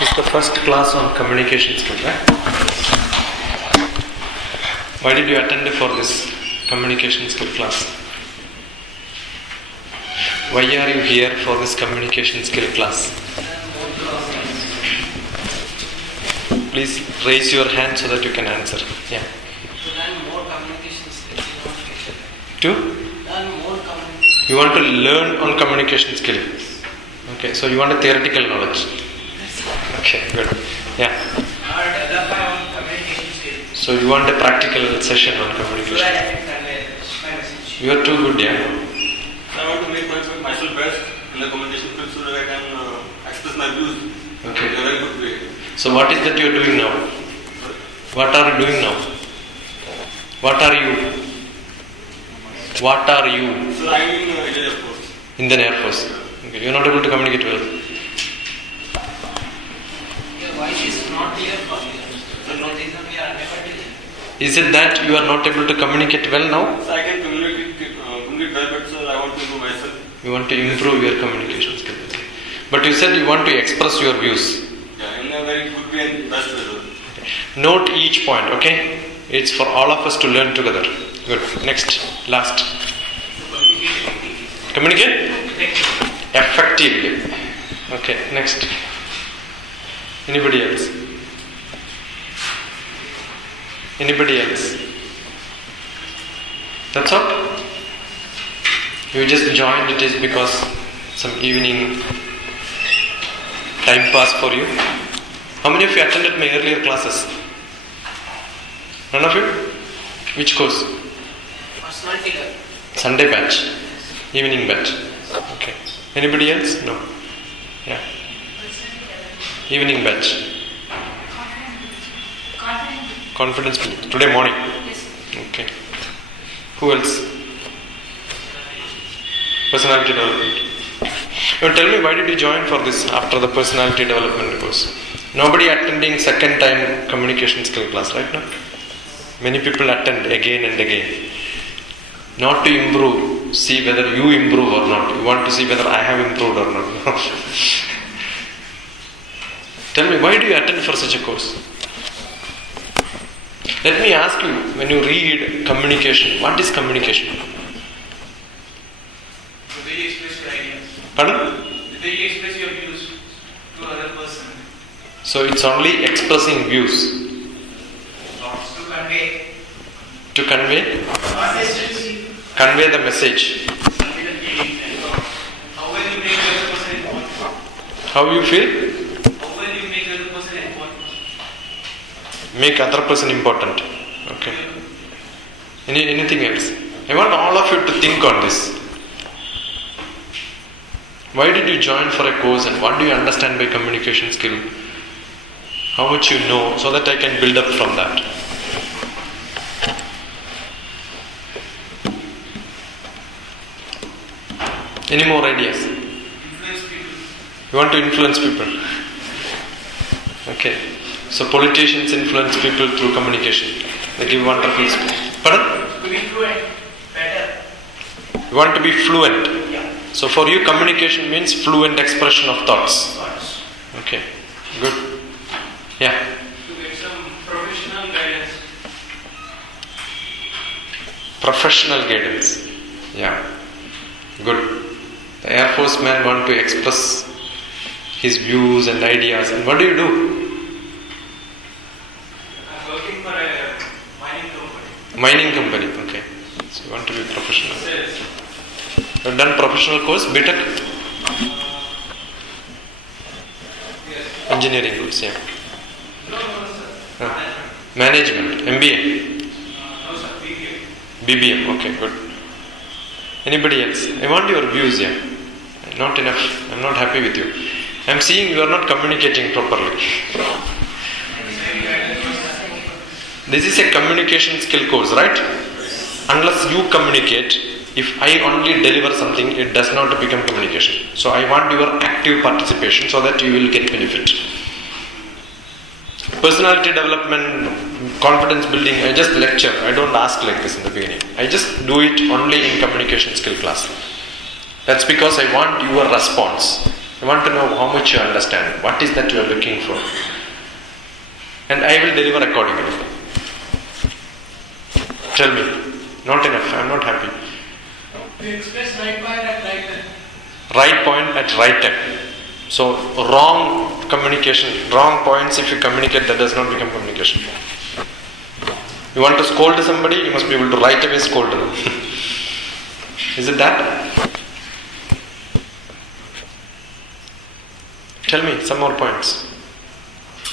It's the first class on communication skills, right? Why did you attend for this communication skill class? Why are you here for this communication skill class? Please raise your hand so that you can answer. Yeah. To learn more communication skills. To? Learn more communication. You want to learn on communication skill. Okay, so you want a theoretical knowledge. Okay, good. Yeah. Or develop my own communication skills. So you want a practical session on So communication. that I can convey my message. You are too good, yeah. I want to make myself best in the communication field so that I can express my views Okay. in a very good way. So what is that you are doing now? What are you doing now? What are you? What are you? So I am in Indian Air Force. Indian Air Force. Okay. You are not able to communicate well. Your voice is not clear for me. So no reason we are unable to hear. Is it that you are not able to communicate well now? So I can communicate well, but sir, I want to improve myself. You want to improve your communication skills. But you said you want to express your views. Yeah, in a very good way and best way. Note each point, okay? It's for all of us to learn together. Good. Next. Last. Communicate? Effectively. Okay, next. Anybody else? Anybody else? That's all? You just joined, it is because some evening time pass for you? How many of you attended my earlier classes? None of you? Which course? Personality level. Sunday batch. Evening batch. Okay. Anybody else? No. Yeah. Evening batch. Confidence building. Today morning. Okay. Who else? Personality development. Now tell me, why did you join for this after the personality development course? Nobody attending second time communication skill class right now? Many people attend again and again. Not to improve, see whether you improve or not. You want to see whether I have improved or not. Tell me, why do you attend for such a course? Let me ask you, when you read communication, what is communication? The way you express your ideas. Pardon? The way you express your views to other person. So it's only expressing views. Thoughts to convey. To convey? Messages. Convey the message. Convey the feelings and thoughts. How will you make the other person important? How you feel? How will you make the other person important? Make other person important. Okay. Anything else? I want all of you to think on this. Why did you join for a course and what do you understand by communication skill? How much you know so that I can build up from that. Any more ideas? Influence people. You want to influence people? Okay. So politicians influence people through communication. They give wonderful speech. Pardon? To be fluent. Better. You want to be fluent. Yeah. So for you communication means fluent expression of thoughts. Thoughts. Okay. Good. Yeah. To get some professional guidance. Professional guidance. Yeah. Good. The Air Force man want to express his views and ideas. And what do you do? I'm working for a mining company. Mining company. Okay. So you want to be professional. Sales. You have done professional course, BTech? Yes. Engineering course, yeah. No, sir. Management. MBA. No, sir. BPM. BBM. Okay, good. Anybody else? I want your views here. Not enough. I'm not happy with you. I'm seeing you are not communicating properly. This is a communication skill course, right? Unless you communicate, if I only deliver something, it does not become communication. So I want your active participation so that you will get benefit. Personality development, confidence building, I just lecture. I don't ask like this in the beginning. I just do it only in communication skill class. That's because I want your response. I want to know how much you understand. What is that you are looking for? And I will deliver accordingly. Tell me. Not enough. I am not happy. You express right point at right time. Right point at right time. So wrong communication, wrong points, if you communicate, that does not become communication. You want to scold somebody, you must be able to right away scold them. Is it that? Tell me some more points.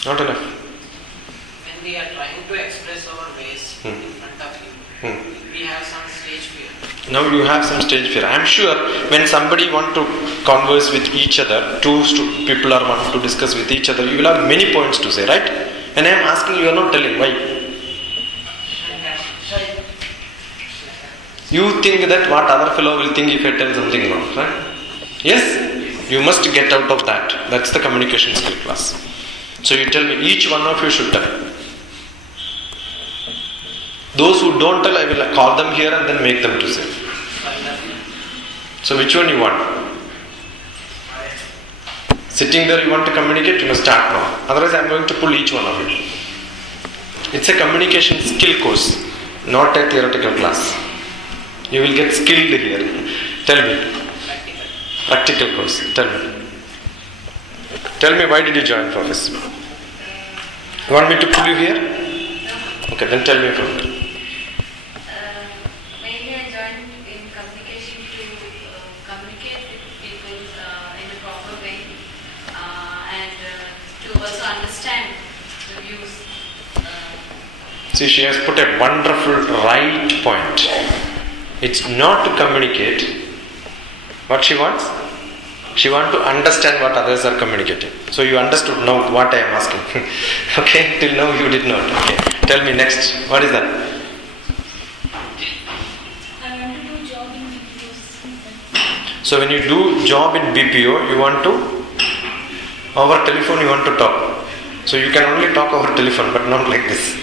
Not enough. When we are trying to express our ways in front of you, we have some stage fear. Now you have some stage fear. I am sure when somebody want to converse with each other, two people are want to discuss with each other, you will have many points to say, right? And I am asking, you are not telling. Why? You think that what other fellow will think if I tell something wrong, right? Yes? You must get out of that. That's the communication skill class. So you tell me, each one of you should tell. Those who don't tell, I will call them here and then make them to say. So which one you want? Sitting there you want to communicate, you must start now. Otherwise I am going to pull each one of you. It's a communication skill course, not a theoretical class. You will get skilled here. Tell me. Practical course. Tell me. Tell me, why did you join for this? You want me to pull you here? Okay, then tell me from there. Mainly I joined in communication to communicate with people in a proper way and to also understand the views. See, she has put a wonderful right point. It's not to communicate. What she wants? She wants to understand what others are communicating. So you understood now what I am asking. Okay, till now you did not. Okay, tell me next. What is that? I want to do job in BPO. So when you do job in BPO, you want to, over telephone you want to talk. So you can only talk over telephone, but not like this.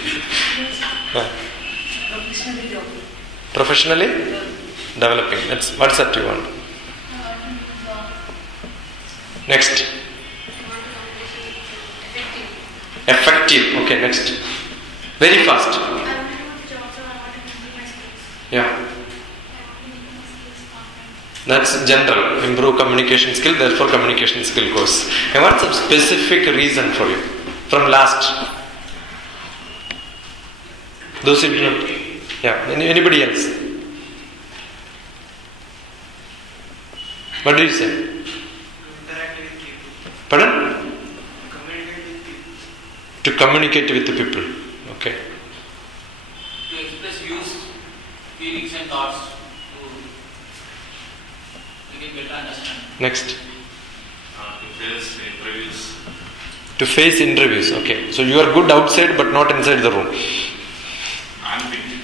Professionally developing. What's that you want? Next. Effective. Okay, next. Very fast. Yeah. That's general. Improve communication skill, therefore communication skill course. I want some specific reason for you. From last. Those who did not. Yeah. Anybody else? What do you say? Pardon? To communicate with the people. Okay. To express views, feelings and thoughts to get better understanding. Next. To face interviews. To face interviews. Okay. So you are good outside but not inside the room. I'm thinking.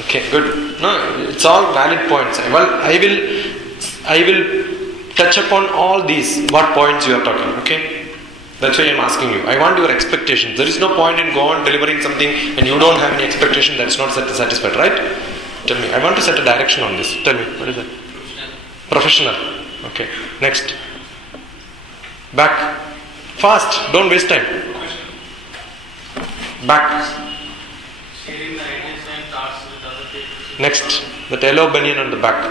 Okay, good. No, it's all valid points. I will touch upon all these, what points you are talking, okay? That's why I am asking you. I want your expectations. There is no point in go on delivering something and you don't have any expectation, that's not satisfied, right? Tell me. I want to set a direction on this. Tell me, what is that? Professional. Okay. Next. Back. Fast. Don't waste time. Back. Sharing the ideas and thoughts with other people. Next. That yellow bunion on the back.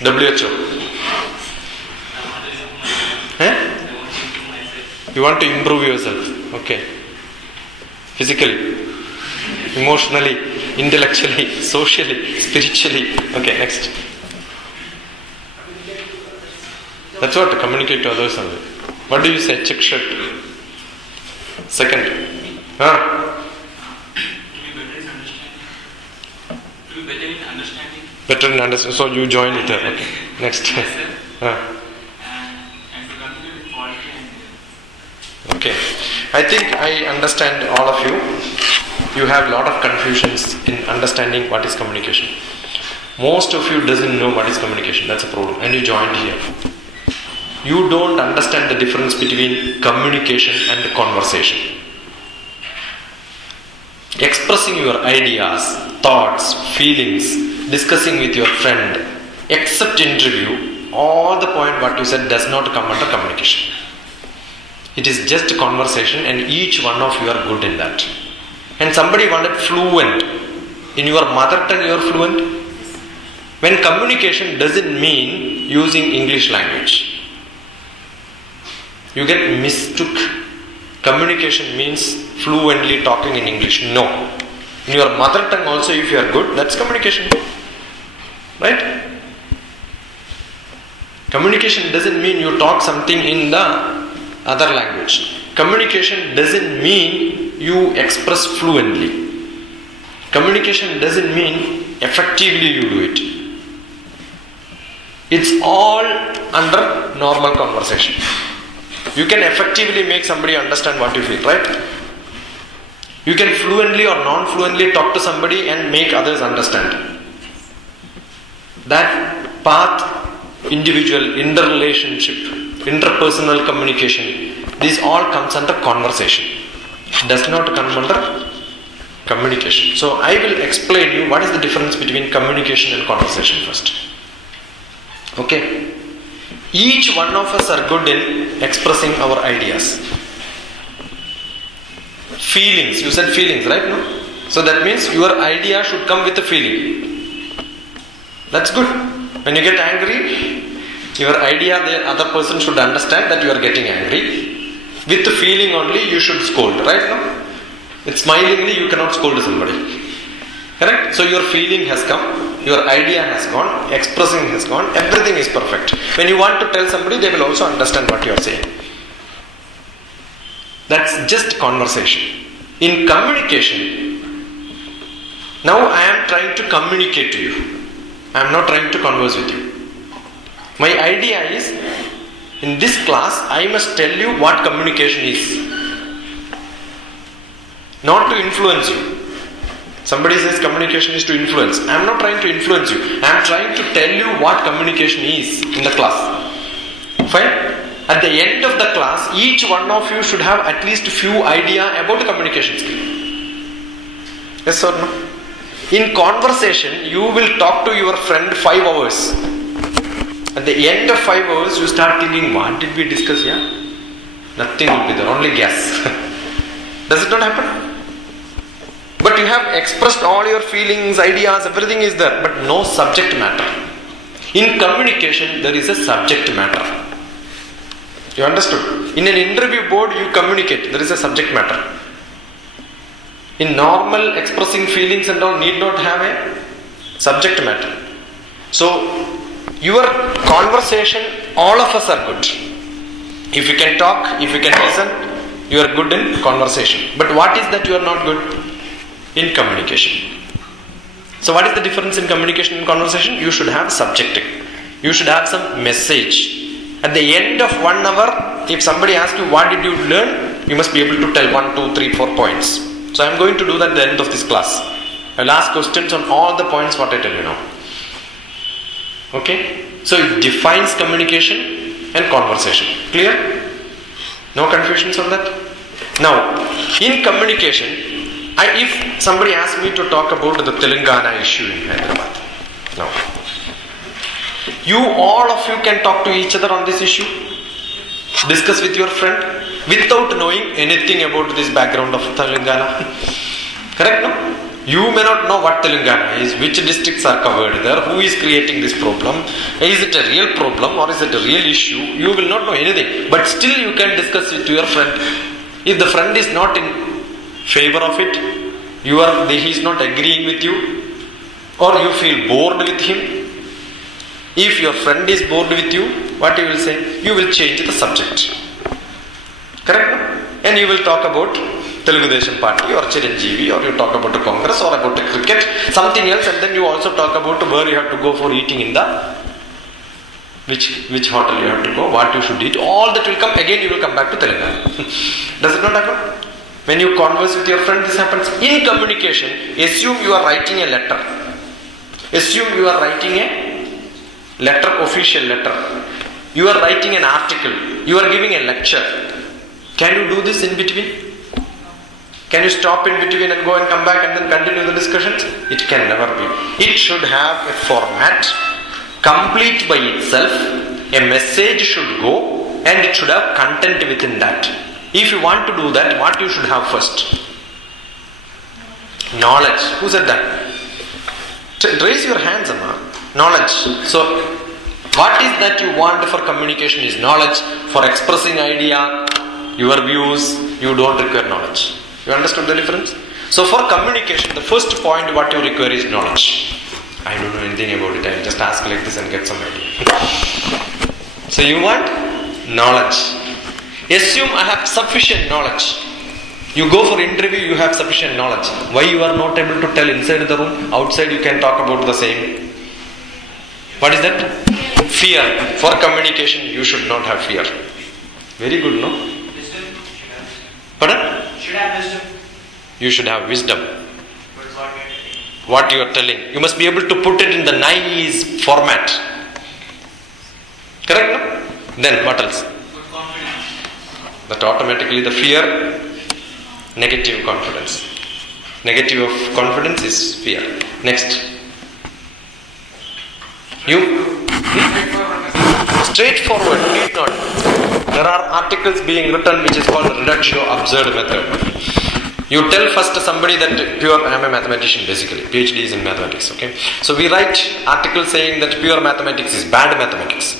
WHO. You want to improve yourself. Okay. Physically, emotionally, intellectually, socially, spiritually. Okay, next. That's what to communicate to others. What do you say? Check shirt. Second. To be better in understanding. To be better in understanding. Better in understanding. So you join with her. Okay. Next. And to continue with quality and Okay. I think I understand all of you. You have a lot of confusions in understanding what is communication. Most of you doesn't know what is communication. That's a problem. And you joined here. You don't understand the difference between communication and conversation. Expressing your ideas, thoughts, feelings, discussing with your friend, except interview, all the point what you said does not come under communication. It is just a conversation and each one of you are good in that. And somebody wanted fluent. In your mother tongue you are fluent. When communication doesn't mean using English language. You get mistook. Communication means fluently talking in English. No. In your mother tongue also if you are good, that's communication. Right? Communication doesn't mean you talk something in the other language. Communication doesn't mean you express fluently. Communication doesn't mean effectively you do it. It's all under normal conversation. You can effectively make somebody understand what you feel, right? You can fluently or non-fluently talk to somebody and make others understand. That path, individual, interrelationship, interpersonal communication, this all comes under conversation. It does not come under communication. So I will explain you what is the difference between communication and conversation first. Okay? Each one of us are good in expressing our ideas. Feelings, you said feelings, right? No? So that means your idea should come with a feeling. That's good. When you get angry, your idea, the other person should understand that you are getting angry. With the feeling only, you should scold, right? No? With smilingly, you cannot scold somebody. Correct? So your feeling has come, your idea has gone, expressing has gone, everything is perfect. When you want to tell somebody, they will also understand what you are saying. That's just conversation. In communication, now I am trying to communicate to you. I am not trying to converse with you. My idea is, in this class, I must tell you what communication is. Not to influence you. Somebody says communication is to influence. I am not trying to influence you. I am trying to tell you what communication is in the class. Fine? At the end of the class, each one of you should have at least a few idea about the communication skill. Yes or no? In conversation, you will talk to your friend 5 hours. At the end of 5 hours, you start thinking, what did we discuss here? Nothing will be there, only gas. Does it not happen? But you have expressed all your feelings, ideas, everything is there, but no subject matter. In communication, there is a subject matter. You understood? In an interview board, you communicate, there is a subject matter. In normal expressing feelings and all need not have a subject matter. So, your conversation, all of us are good. If you can talk, if you can listen, you are good in conversation. But what is that you are not good? In communication. So what is the difference in communication and conversation? You should have subjective. You should have some message. At the end of 1 hour, if somebody asks you what did you learn, you must be able to tell 1, 2, 3, 4 points. So I am going to do that at the end of this class. I will ask questions on all the points what I tell you now. Okay? So it defines communication and conversation. Clear? No confusions on that? Now, in communication, if somebody asks me to talk about the Telangana issue in Hyderabad, now, all of you can talk to each other on this issue, discuss with your friend, without knowing anything about this background of Telangana. Correct, no? You may not know what Telangana is, which districts are covered there, who is creating this problem, is it a real problem or is it a real issue? You will not know anything, but still you can discuss it to your friend. If the friend is not in favor of it, he is not agreeing with you, or you feel bored with him. If your friend is bored with you, what you will say? You will change the subject. Correct? And you will talk about Telugu Desam Party or Chiranjeevi, or you talk about the Congress or about the cricket, something else, and then you also talk about where you have to go for eating in the which hotel you have to go, what you should eat. All that will come, again you will come back to Telangana. Does it not happen? When you converse with your friend, this happens. In communication, assume you are writing a letter. Assume you are writing a letter, official letter. You are writing an article. You are giving a lecture. Can you do this in between? Can you stop in between and go and come back and then continue the discussions? It can never be. It should have a format, complete by itself, a message should go and it should have content within that. If you want to do that, what you should have first? Knowledge. Who said that? Raise your hands, Amma. Knowledge. So, what is that you want for communication is knowledge. For expressing idea, your views, you don't require knowledge. You understood the difference? So, for communication, the first point what you require is knowledge. I don't know anything about it. I'll just ask like this and get some idea. So, you want knowledge. Assume I have sufficient knowledge. You go for interview, you have sufficient knowledge. Why you are not able to tell inside the room? Outside you can talk about the same. What is that? Fear. For communication, you should not have fear. Very good, no? Wisdom. Pardon? Should have wisdom. You should have wisdom. But it's what we are telling. What you are telling. You must be able to put it in the nice format. Correct, no? Then what else? Good confidence. That automatically the fear, negative confidence. Negative of confidence is fear. Next. You? Straightforward, need not. There are articles being written which is called reductio absurd method. You tell first somebody that I am a mathematician basically. PhD is in mathematics, okay? So we write articles saying that pure mathematics is bad mathematics.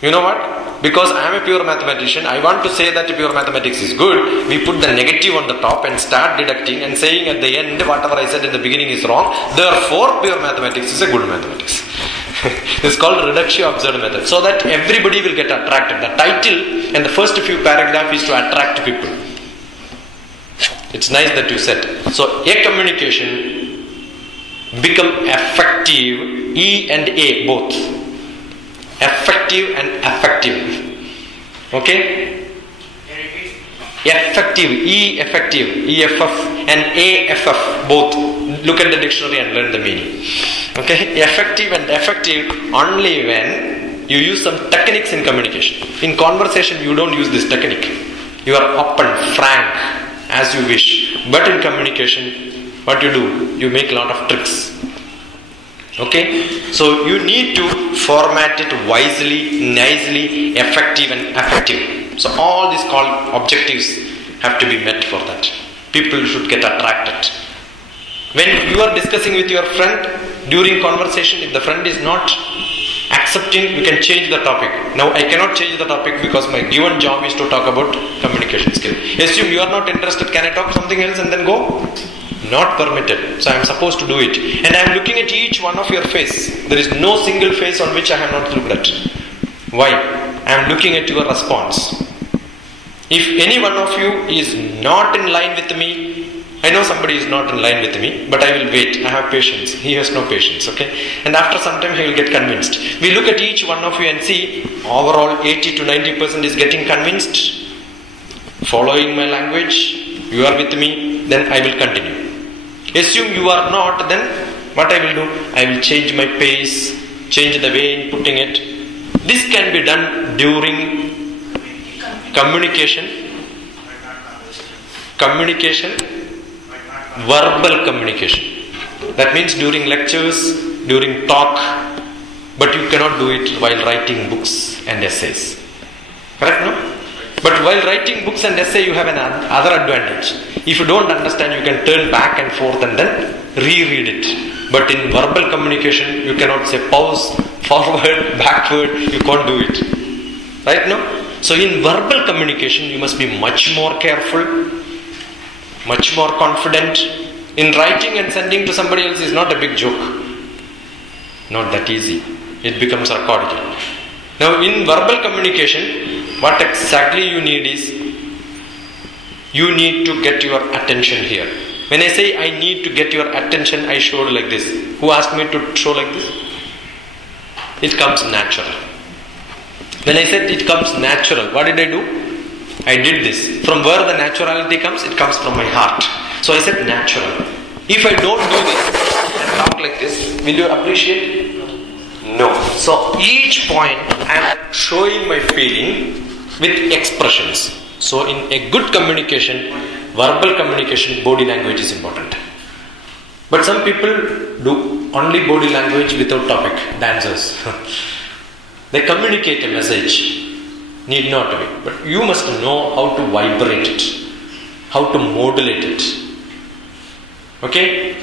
You know what? Because I am a pure mathematician, I want to say that pure mathematics is good. We put the negative on the top and start deducting and saying at the end whatever I said in the beginning is wrong. Therefore, pure mathematics is a good mathematics. It's called reductio absurd method. So that everybody will get attracted. The title and the first few paragraphs is to attract people. It's nice that you said. So, a communication become effective, E and A both. Effective and effective. Okay? Effective, E effective, EFF and AFF both. Look at the dictionary and learn the meaning. Okay? Effective and effective only when you use some techniques in communication. In conversation you don't use this technique. You are open, frank, as you wish. But in communication, what you do? You make a lot of tricks. Okay? So you need to format it wisely, nicely, effective and effective. So all these called objectives have to be met for that. People should get attracted. When you are discussing with your friend, during conversation, if the friend is not accepting, you can change the topic. Now I cannot change the topic because my given job is to talk about communication skill. Assume you are not interested, can I talk something else and then go? Not permitted. So I am supposed to do it. And I am looking at each one of your face. There is no single face on which I have not looked at. Why? I am looking at your response. If any one of you is not in line with me, I know somebody is not in line with me, but I will wait. I have patience. He has no patience. Okay? And after some time he will get convinced. We look at each one of you and see overall 80 to 90% is getting convinced. Following my language, you are with me, then I will continue. Assume you are not, then what I will do? I will change my pace, change the way in putting it. This can be done during communication, verbal communication. That means during lectures, during talk, but you cannot do it while writing books and essays. Correct, no? But while writing books and essay, you have another advantage. If you don't understand, you can turn back and forth and then reread it. But in verbal communication, you cannot say pause, forward, backward, you can't do it. Right, no? So in verbal communication, you must be much more careful, much more confident. In writing and sending to somebody else is not a big joke. Not that easy. It becomes recorded. Now in verbal communication, what exactly you need is, you need to get your attention here. When I say I need to get your attention, I showed like this. Who asked me to show like this? It comes natural. When I said it comes natural, what did I do? I did this. From where the naturality comes? It comes from my heart. So I said natural. If I don't do this and talk like this, will you appreciate? No. So each point I am showing my feeling with expressions. So in a good communication, verbal communication, body language is important. But some people do only body language without topic, dancers. They communicate a message. Need not to be. But you must know how to vibrate it, how to modulate it. Okay?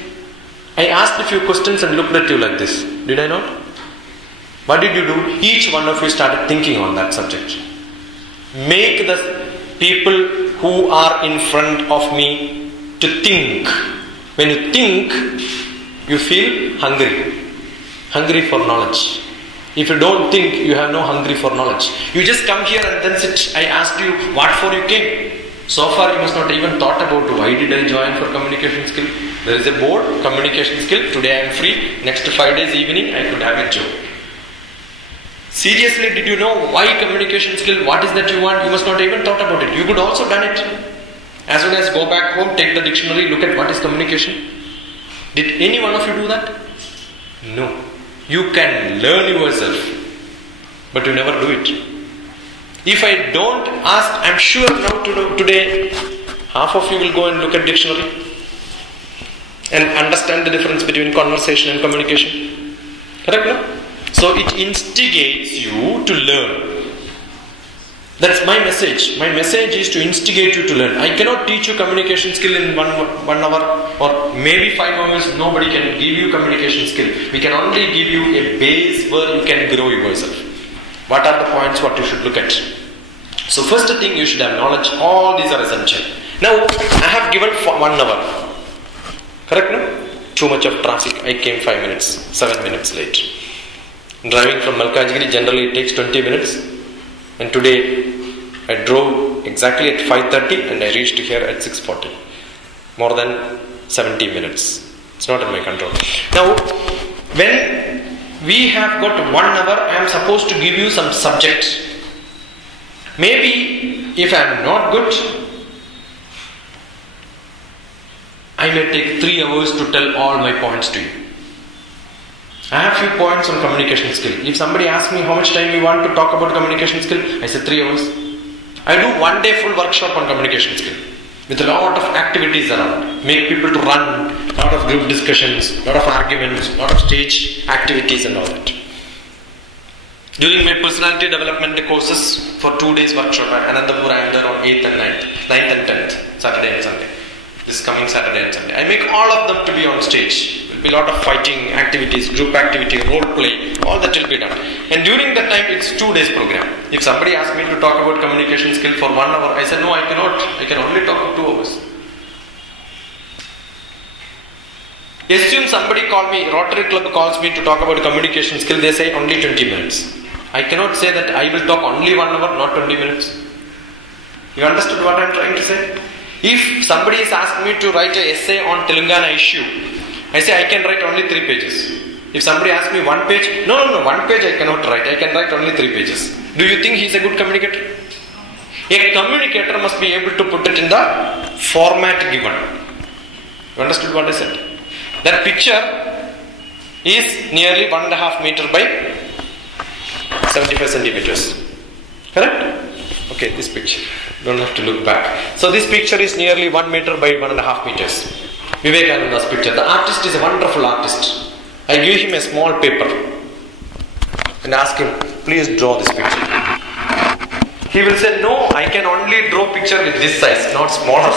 I asked a few questions and looked at you like this. Did I not? What did you do? Each one of you started thinking on that subject. Make the people who are in front of me to think. When you think, you feel hungry. Hungry for knowledge. If you don't think, you have no hungry for knowledge. You just come here and then sit. I asked you, what for you came? So far you must not even thought about why did I join for communication skill. There is a board, communication skill. Today I am free. Next 5 days evening I could have a job. Seriously, did you know why communication skill? What is that you want? You must not even thought about it. You could also done it. As soon as go back home, take the dictionary, look at what is communication. Did any one of you do that? No. You can learn yourself, but you never do it. If I don't ask, I'm sure now today, half of you will go and look at dictionary and understand the difference between conversation and communication. Correct, no? So it instigates you to learn. That's my message. My message is to instigate you to learn. I cannot teach you communication skill in one hour or maybe 5 hours. Nobody can give you communication skill. We can only give you a base where you can grow yourself. What are the points what you should look at? So first thing, you should have knowledge. All these are essential. Now I have given 1 hour. Correct, no? Too much of traffic. I came 5 minutes, 7 minutes late. Driving from Malkajgiri generally it takes 20 minutes. And today I drove exactly at 5:30 and I reached here at 6:40. More than 70 minutes. It's not in my control. Now, when we have got 1 hour, I am supposed to give you some subject. Maybe if I am not good, I may take 3 hours to tell all my points to you. I have few points on communication skill. If somebody asks me how much time you want to talk about communication skill, I say 3 hours. I do 1 day full workshop on communication skill with a lot of activities around. Make people to run, lot of group discussions, lot of arguments, lot of stage activities and all that. During my personality development courses for 2 days workshop at Anandapur, I am there on 8th and 9th and 10th, Saturday and Sunday. This coming Saturday and Sunday. I make all of them to be on stage. There will be a lot of fighting activities, group activity, role play, all that will be done. And during that time, it's 2 days program. If somebody asks me to talk about communication skill for 1 hour, I said, no, I cannot. I can only talk for 2 hours. Assume somebody called me, Rotary Club calls me to talk about communication skill, they say only 20 minutes. I cannot say that I will talk only 1 hour, not 20 minutes. You understood what I am trying to say? If somebody is asking me to write an essay on Telangana issue, I say I can write only 3 pages. If somebody asks me 1 page, no, 1 page I cannot write. I can write only 3 pages. Do you think he is a good communicator? A communicator must be able to put it in the format given. You understood what I said? That picture is nearly 1.5 meter by 75 centimeters. Correct? Okay, this picture. Don't have to look back. So this picture is nearly 1 meter by 1.5 meters. Vivekananda's picture. The artist is a wonderful artist. I give him a small paper and ask him, please draw this picture. He will say, no, I can only draw picture with this size, not smaller.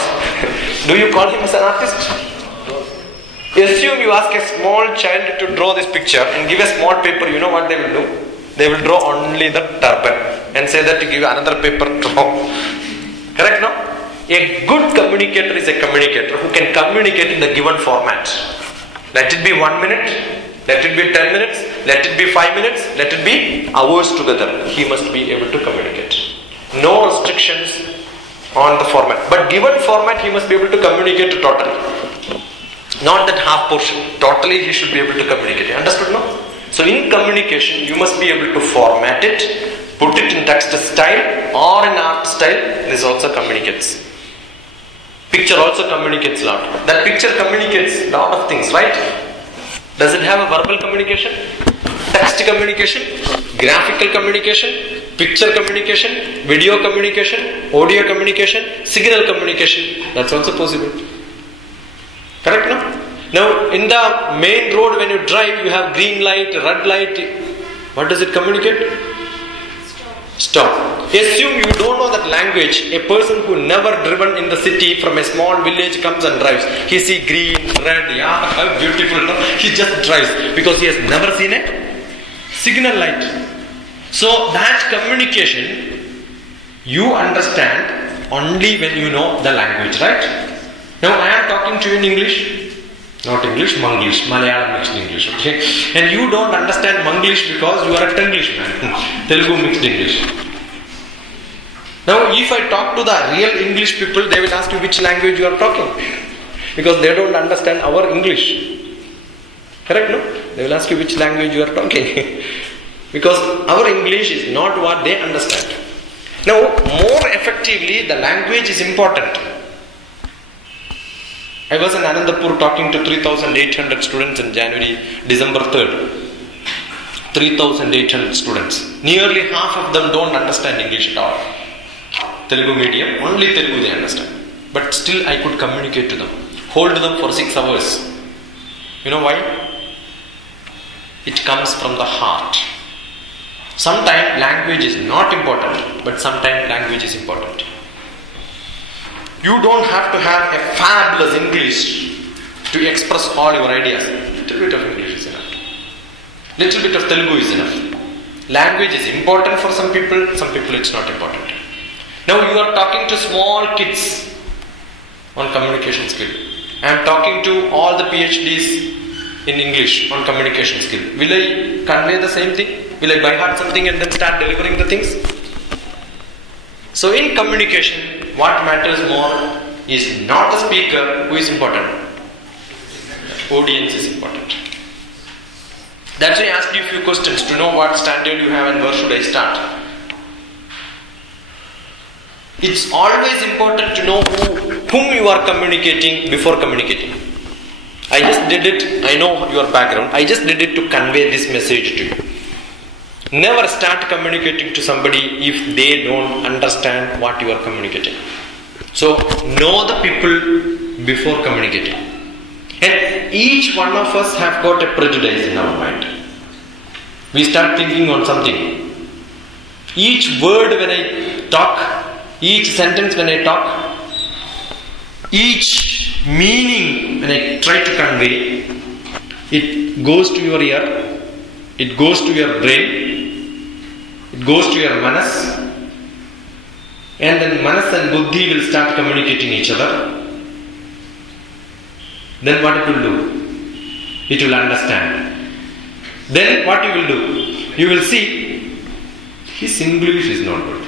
Do you call him as an artist? Assume you ask a small child to draw this picture and give a small paper, you know what they will do? They will draw only the turban and say that to give another paper draw. Correct, no? A good communicator is a communicator who can communicate in the given format. Let it be 1 minute, let it be 10 minutes, let it be 5 minutes, let it be hours together. He must be able to communicate. No restrictions on the format. But given format, he must be able to communicate totally. Not that half portion. Totally he should be able to communicate. Understood, no? So in communication, you must be able to format it, put it in text style or in art style. This also communicates. Picture also communicates a lot. That picture communicates a lot of things, right? Does it have a verbal communication? Text communication? Graphical communication? Picture communication? Video communication? Audio communication? Signal communication? That's also possible. Correct, no? Now, in the main road when you drive, you have green light, red light. What does it communicate? Stop. Assume you don't know that language. A person who never driven in the city from a small village comes and drives. He see green, red, yeah, how beautiful. No? He just drives because he has never seen a signal light. So that communication you understand only when you know the language, right? Now I am talking to you in English. Not English, Manglish, Malayalam mixed English, okay? And you don't understand Manglish because you are a Tenglish man, Telugu mixed English. Now, if I talk to the real English people, they will ask you which language you are talking, because they don't understand our English. Correct, no? They will ask you which language you are talking, because our English is not what they understand. Now, more effectively, the language is important. I was in Anandapur talking to 3,800 students in December 3rd. 3,800 students. Nearly half of them don't understand English at all. Telugu medium, only Telugu they understand. But still I could communicate to them. Hold them for 6 hours. You know why? It comes from the heart. Sometimes language is not important, but sometimes language is important. You don't have to have a fabulous English to express all your ideas. Little bit of English is enough. Little bit of Telugu is enough. Language is important for some people it's not important. Now you are talking to small kids on communication skill. I am talking to all the PhDs in English on communication skill. Will I convey the same thing? Will I by heart something and then start delivering the things? So in communication, what matters more is not the speaker who is important. Audience is important. That's why I asked you a few questions to know what standard you have and where should I start. It's always important to know whom you are communicating before communicating. I just did it, I know your background, I just did it to convey this message to you. Never start communicating to somebody if they don't understand what you are communicating. So, know the people before communicating. And each one of us have got a prejudice in our mind. We start thinking on something. Each word when I talk, each sentence when I talk, each meaning when I try to convey, it goes to your ear, it goes to your brain, it goes to your manas, and then manas and buddhi will start communicating each other. Then what it will do? It will understand. Then what you will do? You will see, his English is not good.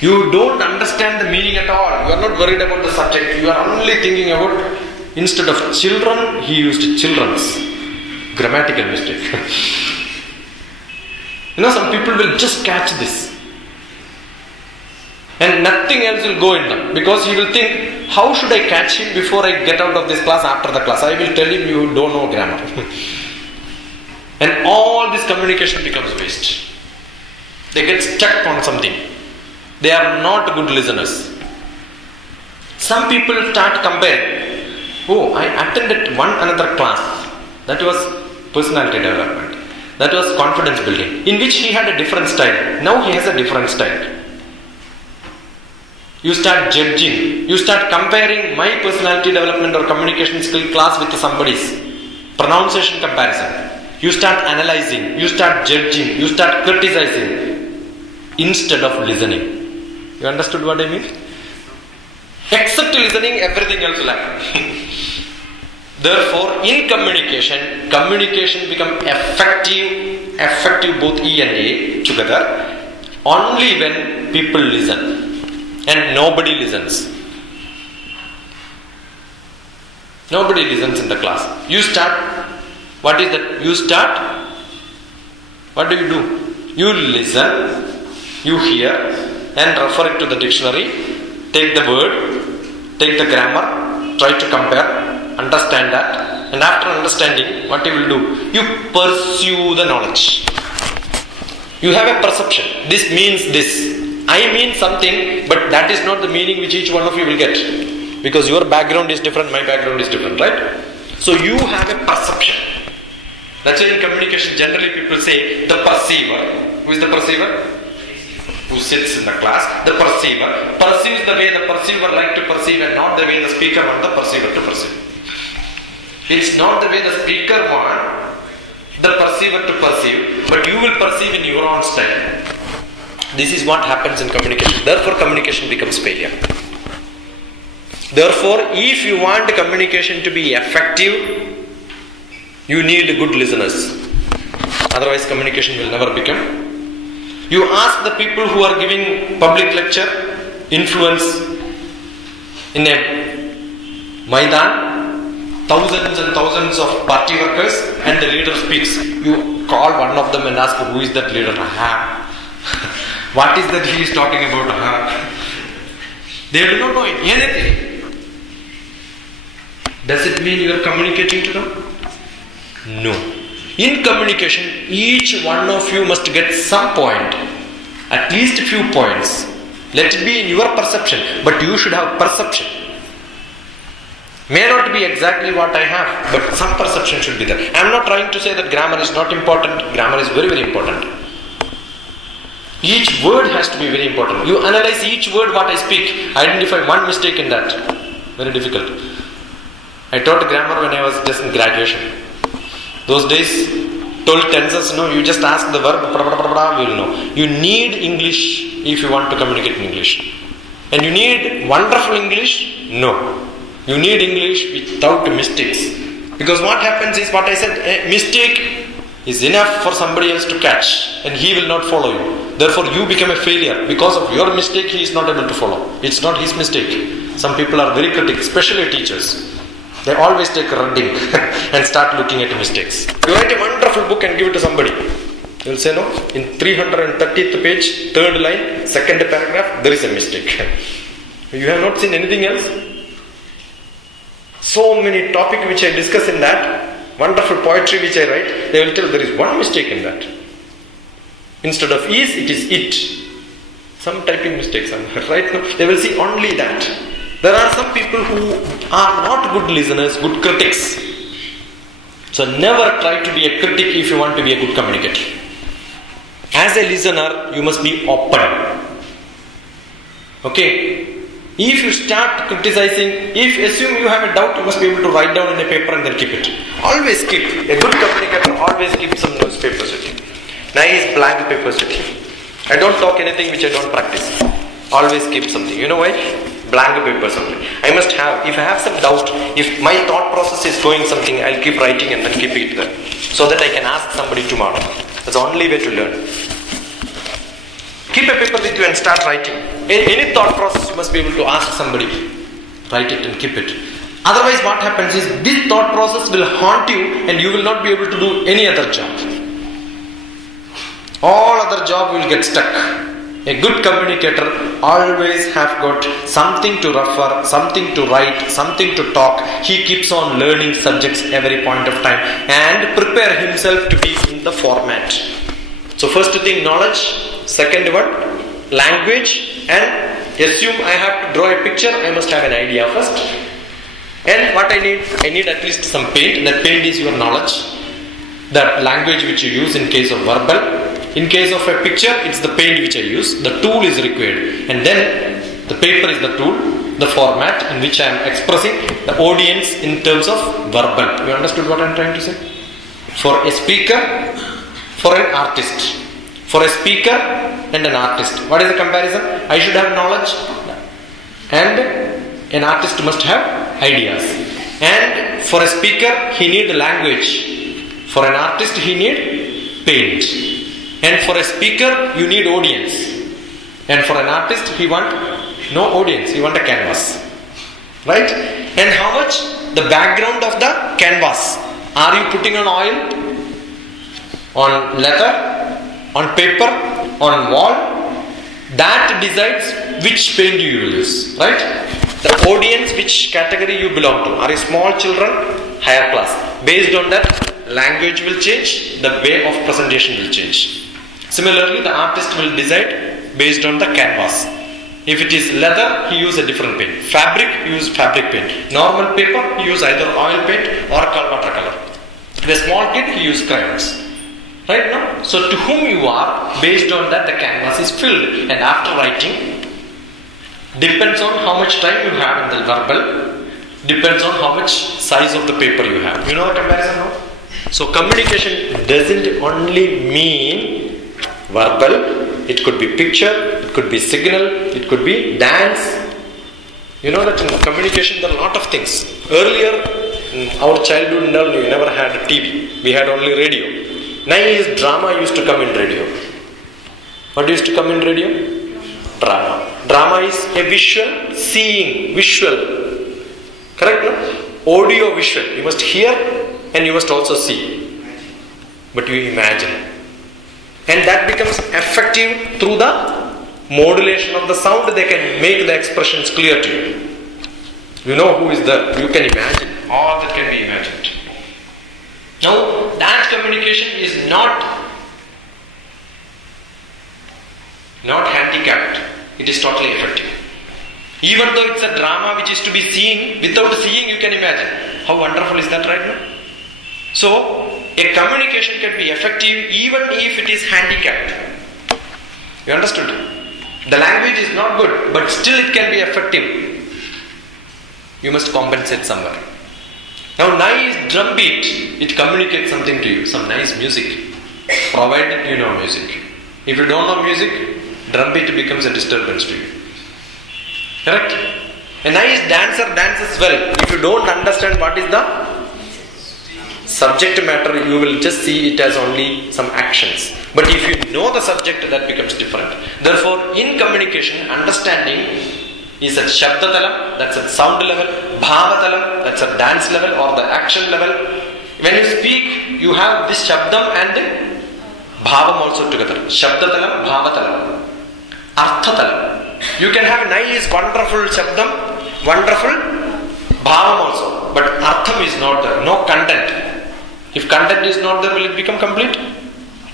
You don't understand the meaning at all. You are not worried about the subject. You are only thinking about, instead of children, he used children's. Grammatical mistake. Some people will just catch this. And nothing else will go in them. Because he will think, how should I catch him before I get out of this class, after the class? I will tell him you don't know grammar. And all this communication becomes waste. They get stuck on something. They are not good listeners. Some people start comparing. Oh, I attended another class. That was personality development. That was confidence building, in which he had a different style. Now he has a different style. You start judging. You start comparing my personality development or communication skill class with somebody's. Pronunciation comparison. You start analyzing. You start judging. You start criticizing instead of listening. You understood what I mean? Except listening, everything else will happen. Therefore, in communication become effective both E and A together only when people listen. And nobody listens. Nobody listens in the class. You start, what is that? You start, what do? You listen, you hear and refer it to the dictionary, take the word, take the grammar, try to compare, understand that, and after understanding, what you will do? You pursue the knowledge. You have a perception. This means this. I mean something, but that is not the meaning which each one of you will get. Because your background is different, my background is different, right? So you have a perception. That's why in communication, generally people say the perceiver. Who is the perceiver? Who sits in the class. The perceiver perceives the way the perceiver like to perceive and not the way the speaker wants the perceiver to perceive. It's not the way the speaker wants the perceiver to perceive, but you will perceive in your own style. This is what happens in communication. Therefore, communication becomes failure. Therefore, if you want communication to be effective, you need good listeners. Otherwise, communication will never become. You ask the people who are giving public lecture, influence in a Maidan, thousands and thousands of party workers, and the leader speaks. You call one of them and ask, who is that leader? What is that he is talking about? They do not know anything. Does it mean you are communicating to them? No. In communication, each one of you must get some point, at least a few points. Let it be in your perception, but you should have perception. May not be exactly what I have, but some perception should be there. I am not trying to say that grammar is not important. Grammar is very, very important. Each word has to be very important. You analyze each word what I speak, identify one mistake in that. Very difficult. I taught grammar when I was just in graduation. Those days, told tenses, no, you just ask the verb, we will know. You need English if you want to communicate in English. And you need wonderful English? No. You need English without mistakes. Because what happens is what I said, a mistake is enough for somebody else to catch and he will not follow you. Therefore, you become a failure. Because of your mistake, he is not able to follow. It's not his mistake. Some people are very critical, especially teachers. They always take a reading and start looking at mistakes. You write a wonderful book and give it to somebody. They will say, no, in 330th page, third line, second paragraph, there is a mistake. You have not seen anything else? So many topics which I discuss in that, wonderful poetry which I write, they will tell there is one mistake in that. Instead of is, it is it. Some typing mistakes are right now. They will see only that. There are some people who are not good listeners, good critics. So never try to be a critic if you want to be a good communicator. As a listener, you must be open. Okay? If you start criticizing, if assume you have a doubt, you must be able to write down in a paper and then keep it. Always keep. A good communicator always keep some newspapers with you. Nice blank papers with you. I don't talk anything which I don't practice. Always keep something. You know why? Blank paper something. I must have, if I have some doubt, if my thought process is going something, I'll keep writing and then keep it there. So that I can ask somebody tomorrow. That's the only way to learn. Keep a paper with you and start writing. Any thought process you must be able to ask somebody. Write it and keep it. Otherwise what happens is, this thought process will haunt you and you will not be able to do any other job. All other job will get stuck. A good communicator always have got something to refer, something to write, something to talk. He keeps on learning subjects every point of time and prepare himself to be in the format. So first thing, knowledge. Second one, language. And assume I have to draw a picture, I must have an idea first. And what I need at least some paint. That paint is your knowledge. That language which you use in case of verbal. In case of a picture, it's the paint which I use. The tool is required. And then the paper is the tool, the format in which I am expressing the audience in terms of verbal. You understood what I am trying to say? For a speaker, for an artist. For a speaker and an artist. What is the comparison? I should have knowledge and an artist must have ideas. And for a speaker, he needs language. For an artist, he needs paint. And for a speaker, you need audience. And for an artist, he want no audience. He want a canvas. Right? And how much? The background of the canvas. Are you putting on oil? On leather? On paper? On wall? That decides which paint you will use. Right? The audience, which category you belong to. Are you small children? Higher class. Based on that, language will change. The way of presentation will change. Similarly, the artist will decide based on the canvas. If it is leather, he use a different paint. Fabric, he use fabric paint. Normal paper, he use either oil paint or watercolor. If a small kid, he use crayons. Right now? So to whom you are, based on that the canvas is filled. And after writing, depends on how much time you have in the verbal, depends on how much size of the paper you have. You know the comparison now? So communication doesn't only mean verbal, it could be picture, it could be signal, it could be dance. You know that in communication there are a lot of things. Earlier, in our childhood, we never had a TV. We had only radio. Nowadays, drama used to come in radio. What used to come in radio? Drama. Drama is a visual, seeing, visual. Correct, no? Audio, visual. You must hear and you must also see. But you imagine. And that becomes effective through the modulation of the sound. They can make the expressions clear to you. You know who is there. You can imagine. All that can be imagined. Now, that communication is not handicapped. It is totally effective. Even though it's a drama which is to be seen, without seeing you can imagine. How wonderful is that right now? So, a communication can be effective even if it is handicapped. You understood? The language is not good, but still it can be effective. You must compensate somewhere. Now, nice drum beat, it communicates something to you, some nice music, provided you know music. If you don't know music, drum beat becomes a disturbance to you. Correct? A nice dancer dances well. If you don't understand what is the subject matter, you will just see it as only some actions. But if you know the subject, that becomes different. Therefore, in communication, understanding is at Shabdatalam, that's at sound level, Bhavatalam, that's at dance level or the action level. When you speak, you have this Shabdam and Bhavam also together. Shabdatalam, Bhavatalam, Arthatalam. You can have nice, wonderful Shabdam, wonderful Bhavam also, but Artham is not there, no content. If content is not there, will it become complete?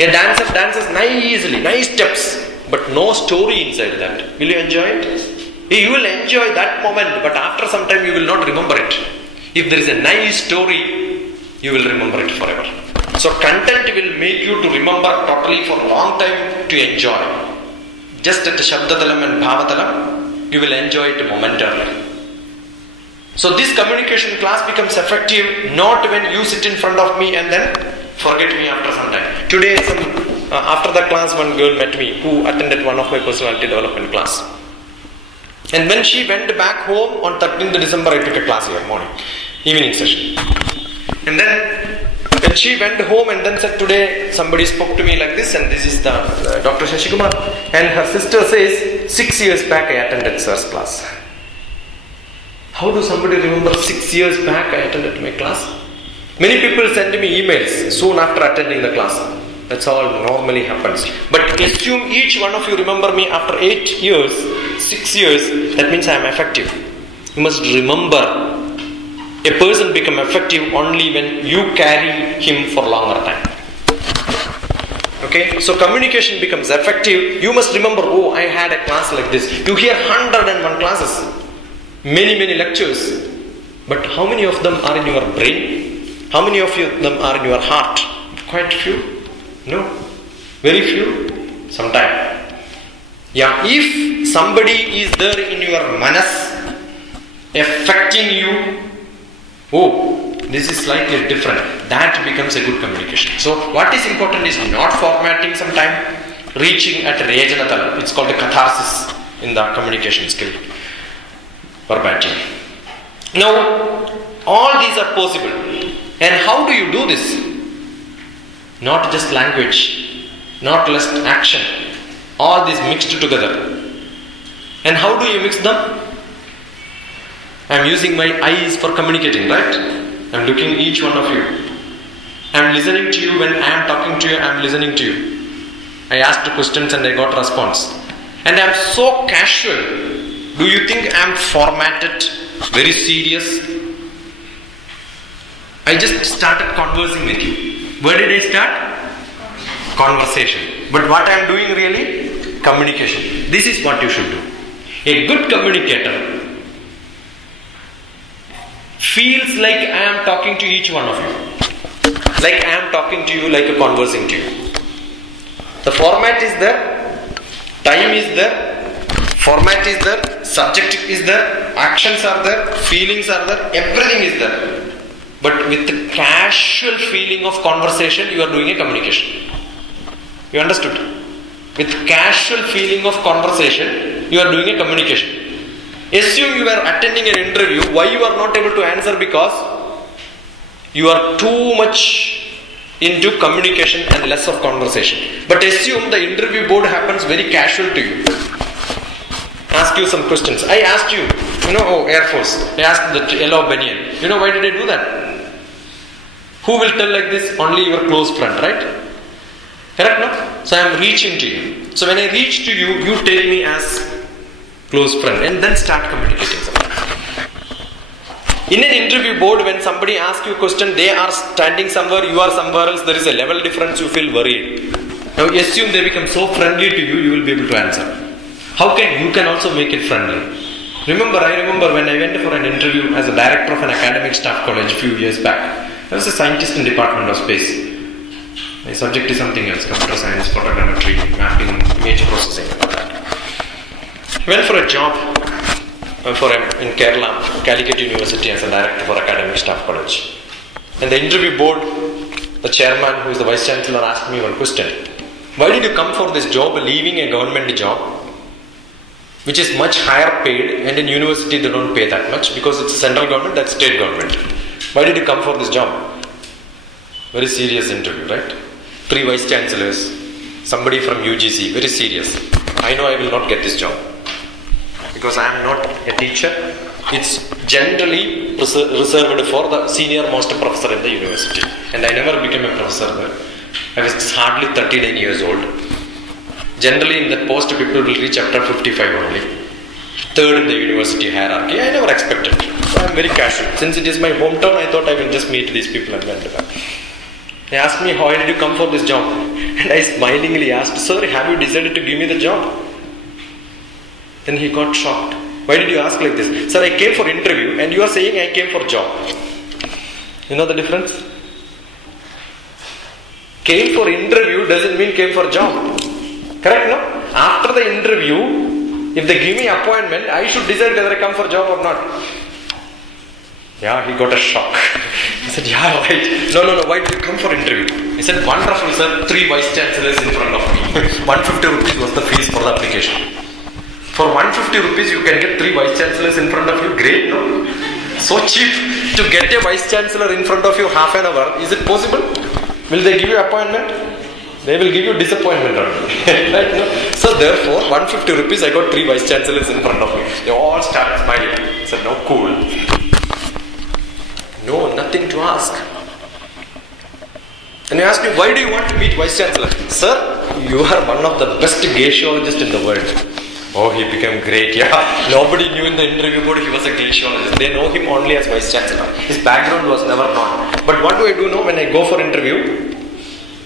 A dancer dances nicely, nice steps, but no story inside that. Will you enjoy it? You will enjoy that moment, but after some time you will not remember it. If there is a nice story, you will remember it forever. So content will make you to remember totally for a long time to enjoy. Just at Shabdatalam and Bhavatalam, you will enjoy it momentarily. So this communication class becomes effective not when you sit in front of me and then forget me after some time. Today, after the class, one girl met me who attended one of my personality development class. And when she went back home on 13th December, I took a class here morning, evening session. And then when she went home and then said, today somebody spoke to me like this, and this is the Dr. Shashikumar, and her sister says, 6 years back I attended sir's class. How do somebody remember 6 years back I attended my class? Many people send me emails soon after attending the class. That's all normally happens. But assume each one of you remember me after 8 years, 6 years, that means I am effective. You must remember, a person become effective only when you carry him for longer time. Okay, so communication becomes effective. You must remember, oh, I had a class like this. You hear 101 classes, many lectures, but how many of them are in your brain? How many of them are in your heart? Quite few. No, very few. Sometime. Yeah, if somebody is there in your manas, affecting you, oh, this is slightly different. That becomes a good communication. So what is important is not formatting sometime, reaching at Rejanatal. It's called a catharsis in the communication skill. Verbatim. Now, all these are possible. And how do you do this? Not just language, not just action. All these mixed together. And how do you mix them? I am using my eyes for communicating, right? I am looking each one of you. I am listening to you. When I am talking to you, I am listening to you. I asked questions and I got response. And I am so casual. Do you think I am formatted, very serious? I just started conversing with you. Where did I start? Conversation. But what I am doing really? Communication. This is what you should do. A good communicator feels like I am talking to each one of you. Like I am talking to you, like a conversing to you. The format is there, time is there, format is there, subject is there, actions are there, feelings are there, everything is there. But with the casual feeling of conversation, you are doing a communication. You understood? With casual feeling of conversation, you are doing a communication. Assume you are attending an interview, why you are not able to answer? Because you are too much into communication and less of conversation. But assume the interview board happens very casual to you. Ask you some questions. I asked you, Air Force. I asked the yellow banyan. Why did I do that? Who will tell like this? Only your close friend, right? Correct, no? So I am reaching to you. So when I reach to you, you take me as close friend and then start communicating something. In an interview board, when somebody asks you a question, they are standing somewhere, you are somewhere else, there is a level difference, you feel worried. Now assume they become so friendly to you, you will be able to answer. How can you can also make it friendly? I remember when I went for an interview as a director of an academic staff college a few years back. I was a scientist in Department of Space. My subject is something else, computer science, photogrammetry, mapping, image processing. I went for a job in Kerala, Calicut University as a director for academic staff college. And the interview board, the chairman who is the vice chancellor asked me one question. Why did you come for this job leaving a government job which is much higher paid, and in university they don't pay that much because it's a central government, that's state government. Why did you come for this job? Very serious interview, right? 3 vice chancellors, somebody from UGC, very serious. I know I will not get this job because I am not a teacher. It's generally reserved for the senior most professor in the university, and I never became a professor there. I was hardly 39 years old. Generally in that post people will reach after 55 only. Third in the university hierarchy. I never expected. So I am very casual. Since it is my hometown, I thought I will just meet these people and went back. They asked me, why did you come for this job? And I smilingly asked, sir, have you decided to give me the job? Then he got shocked. Why did you ask like this? Sir, I came for interview and you are saying I came for job. You know the difference? Came for interview doesn't mean came for job. Correct, no? After the interview, if they give me appointment, I should decide whether I come for job or not. Yeah, he got a shock. He said, yeah, right. No, why did you come for interview? He said, wonderful, sir. 3 vice chancellors in front of me. 150 rupees was the fees for the application. For 150 rupees, you can get 3 vice chancellors in front of you. Great, no? So cheap to get a vice chancellor in front of you half an hour. Is it possible? Will they give you appointment? They will give you disappointment only. Right, no? So therefore, 150 rupees, I got 3 vice chancellors in front of me. They all started smiling. I said, no, cool. No, nothing to ask. And you ask me, why do you want to meet vice chancellor? Sir, you are one of the best glaciologists in the world. Oh, he became great, yeah. Nobody knew in the interview board he was a glaciologist. They know him only as vice chancellor. His background was never known. But what do I do now when I go for interview?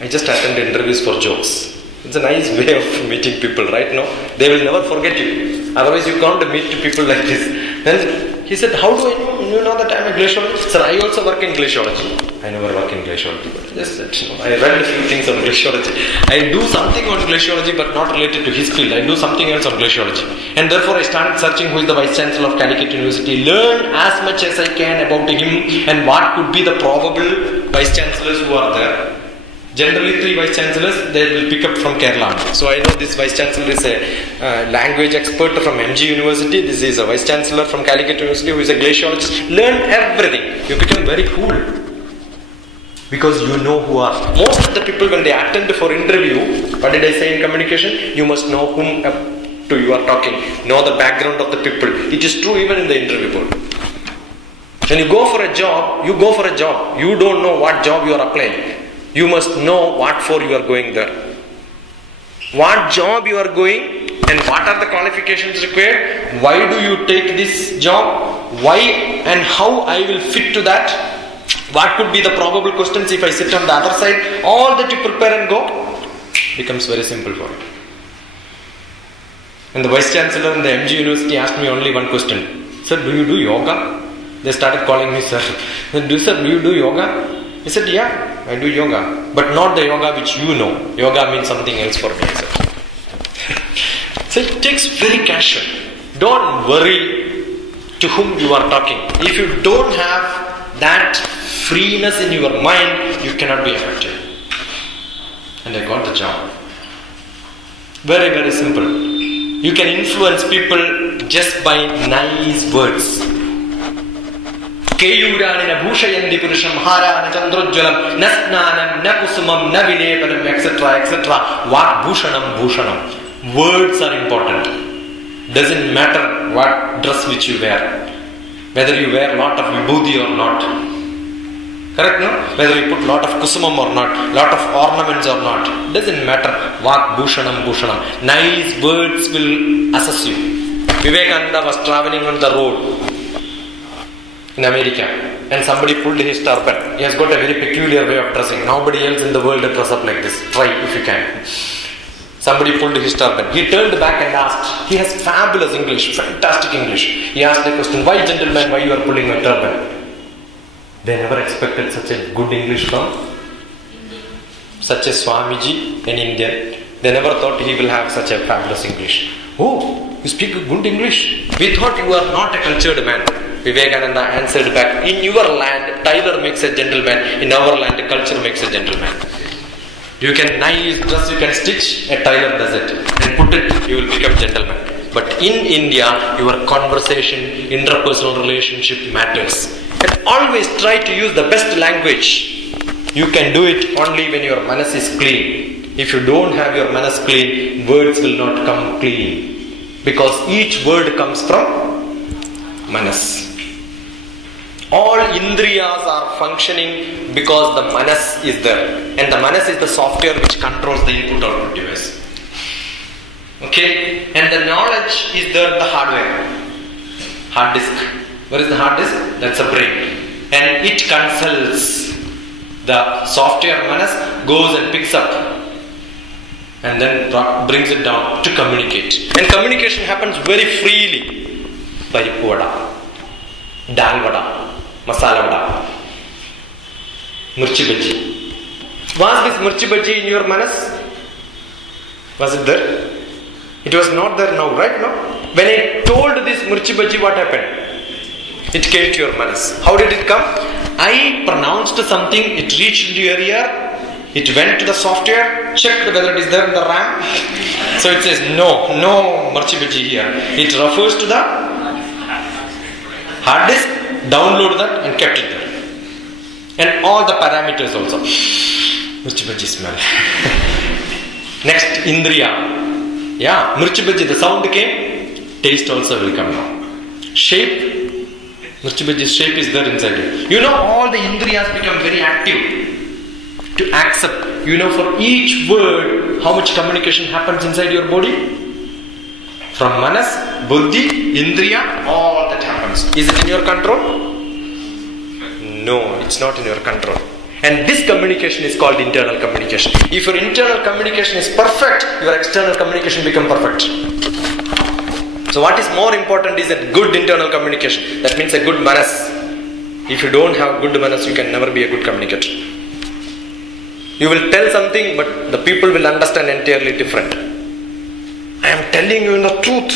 I just attend interviews for jokes. It's a nice way of meeting people, right? No? They will never forget you. Otherwise you can't meet people like this. Then he said, how do I know? You know that I am a glaciologist? Sir, I also work in glaciology. I never work in glaciology. But just that, I read a few things on glaciology. I do something on glaciology but not related to his field. I do something else on glaciology. And therefore I started searching who is the vice chancellor of Calicut University. Learn as much as I can about him and what could be the probable vice chancellors who are there. Generally 3 vice chancellors, they will pick up from Kerala. So I know this vice chancellor is a language expert from MG University. This is a vice chancellor from Calicut University who is a glaciologist. Learn everything. You become very cool. Because you know who are. Most of the people when they attend for interview, what did I say in communication? You must know whom to you are talking. Know the background of the people. It is true even in the interview board. When you go for a job, you go for a job. You don't know what job you are applying. You must know what for you are going there. What job you are going and what are the qualifications required. Why do you take this job? Why and how I will fit to that. What could be the probable questions if I sit on the other side. All that you prepare and go becomes very simple for you. And the vice chancellor in the MG University asked me only one question. Sir, do you do yoga? They started calling me sir. Sir, do you do yoga? He said, yeah, I do yoga. But not the yoga which you know. Yoga means something else for me, he said. So it takes very casual. Don't worry to whom you are talking. If you don't have that freeness in your mind, you cannot be effective. And I got the job. Very, very simple. You can influence people just by nice words. Keyuranina bhushayanti purusham harana chandrojjalam nasnanam nakusumam navilepanam etc. etc. What bhushanam? Words are important. Doesn't matter what dress which you wear. Whether you wear a lot of vibhuti or not. Correct, no? Whether you put lot of kusumam or not, lot of ornaments or not. Doesn't matter. What bhushanam. Nice words will assess you. Vivekananda was traveling on the road in America and somebody pulled his turban. He has got a very peculiar way of dressing. Nobody else in the world dress up like this. Try if you can. Somebody pulled his turban. He turned back and asked. He has fabulous English, fantastic English. He asked the question, why gentleman, why you are pulling my turban? They never expected such a good English from such a Swamiji, an Indian. They never thought he will have such a fabulous English. Oh, you speak good English? We thought you are not a cultured man. Vivekananda answered back, in your land, tailor makes a gentleman. In our land, culture makes a gentleman. You can nice dress, you can stitch, a tailor does it. And put it, you will become gentleman. But in India, your conversation, interpersonal relationship matters. And always try to use the best language. You can do it only when your manas is clean. If you don't have your manas clean, words will not come clean. Because each word comes from manas. All indriyas are functioning because the manas is there. And the manas is the software which controls the input-output device. Okay? And the knowledge is there, the hardware. Hard disk. Where is the hard disk? That's a brain. And it consults. The software manas goes and picks up and then brings it down to communicate. And communication happens very freely. Paripu vada, dal vada, masala vada, mirchi bhaji. Was this mirchi bhaji in your manas? Was it there? It was not there now, right? No? When I told this mirchi bhaji, what happened? It came to your manas. How did it come? I pronounced something, it reached into your ear, it went to the software, checked whether it is there in the RAM. So it says, no mirchi bhaji here. It refers to the hard disk, download that and kept it there. And all the parameters also. Mirchi bhaji smell. Next, indriya. Yeah, mirchi bhaji, the sound came, taste also will come now. Shape. Mirchi bhaji's shape is there inside you. You know, all the indriyas become very active to accept. You know, for each word, how much communication happens inside your body? From manas, buddhi, indriya, all that happens. Is it in your control? No, it's not in your control. And this communication is called internal communication. If your internal communication is perfect, your external communication becomes perfect. So what is more important is a good internal communication. That means a good manas. If you don't have good manas, you can never be a good communicator. You will tell something, but the people will understand entirely different. I am telling you the truth.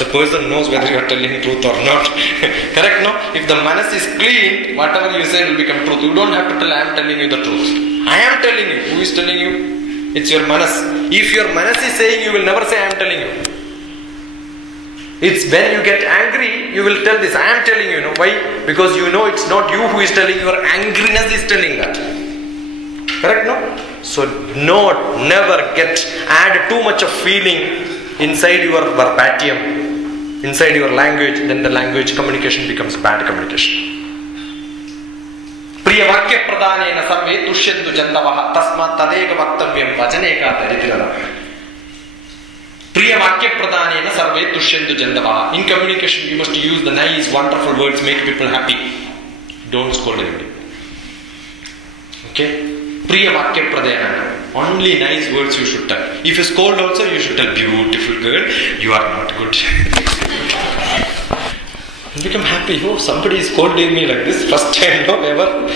The person knows whether you are telling truth or not. Correct, no? If the manas is clean, whatever you say will become truth. You don't have to tell, I am telling you the truth. I am telling you. Who is telling you? It's your manas. If your manas is saying, you will never say, I am telling you. It's when you get angry, you will tell this, I am telling you, why? Because you know it's not you who is telling, your angriness is telling that. Correct, no? So never add too much of feeling inside your verbatim, inside your language, then the language communication becomes bad communication. Priya vakya pradhanena sarve tushyantu jandavaha tasmat tadeka vaktavyam vajaneka daritrana. Priya vakya pradhanena sarve tushyantu jandavaha. In communication, you must use the nice, wonderful words, make people happy. Don't scold anybody. Okay? Priya vakya pradhanena. Only nice words you should tell. If you scold also, you should tell, beautiful girl, you are not good. And become happy. Oh, somebody is scolding me like this. First time, no, ever.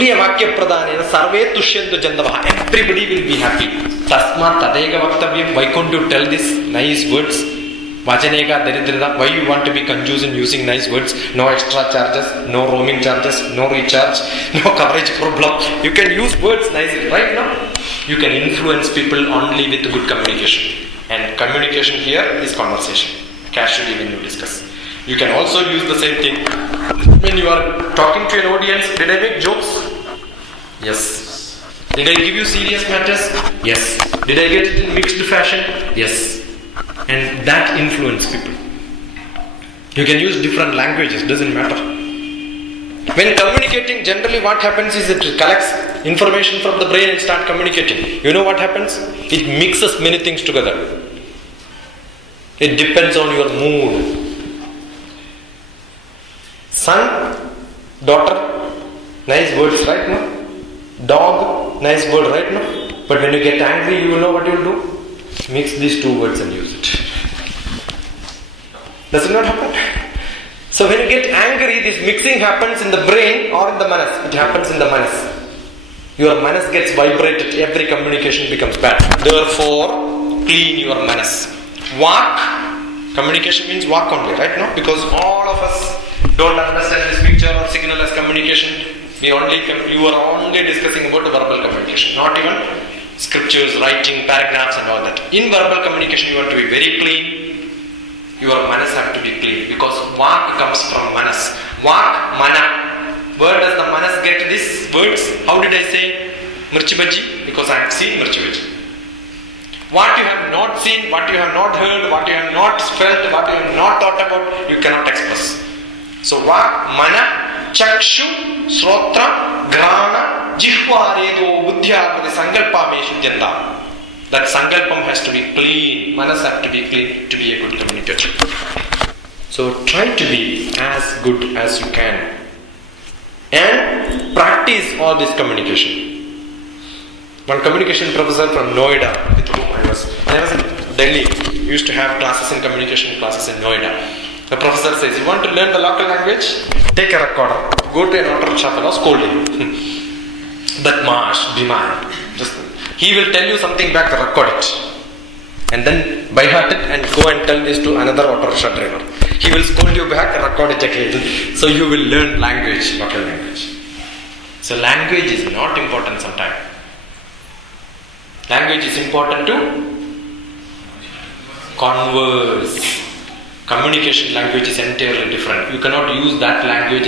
Priya Vakya Pradhanena Sarve Tushyantu Jandavaha. Everybody will be happy. Tasmat Tadega Vaktavyam. Why can't you tell these nice words? Vajanega Daridrida. Why you want to be confused in using nice words? No extra charges, no roaming charges, no recharge, no coverage problem. You can use words nicely. Right now, you can influence people only with good communication. And communication here is conversation. Casually when you discuss. You can also use the same thing when you are talking to an audience. Did I make jokes? Yes. Did I give you serious matters? Yes. Did I get it in mixed fashion? Yes. And that influences people. You can use different languages, doesn't matter. When communicating, generally what happens is it collects information from the brain and start communicating. You know what happens? It mixes many things together. It depends on your mood. Son, daughter, nice words, right now? Dog, nice word, right now? But when you get angry, you will know what you will do? Mix these two words and use it. Does it not happen? So when you get angry, this mixing happens in the brain or in the manas. It happens in the manas. Your manas gets vibrated. Every communication becomes bad. Therefore, clean your manas. Walk. Communication means walk only, right now? Because all of us don't understand this picture or signal as communication. You are only discussing about verbal communication, not even scriptures, writing, paragraphs and all that. In verbal communication, you have to be very clean. Your manas have to be clean because vak comes from manas. Vak, mana. Where does the manas get these words? How did I say mirchi bhaji? Because I have seen mirchi bhaji. What you have not seen, what you have not heard, what you have not felt, what you have not thought about, you cannot express. So vak, mana, chakshu, srotra, grana, jihvaredo, buddhyapati, sankalpameshu janda. That sankalpam has to be clean, manas have to be clean to be a good communicator. So try to be as good as you can and practice all this communication. One communication professor from Noida, with whom I was in Delhi, used to have classes in communication classes in Noida. The professor says, you want to learn the local language? Take a recorder, go to an auto rickshaw fellow, scold him. Badmash, Biman. He will tell you something back, record it. And then by heart it and go and tell this to another auto rickshaw driver. He will scold you back, record it again. So you will learn language, local language. So language is not important sometimes. Language is important to converse. Communication language is entirely different. You cannot use that language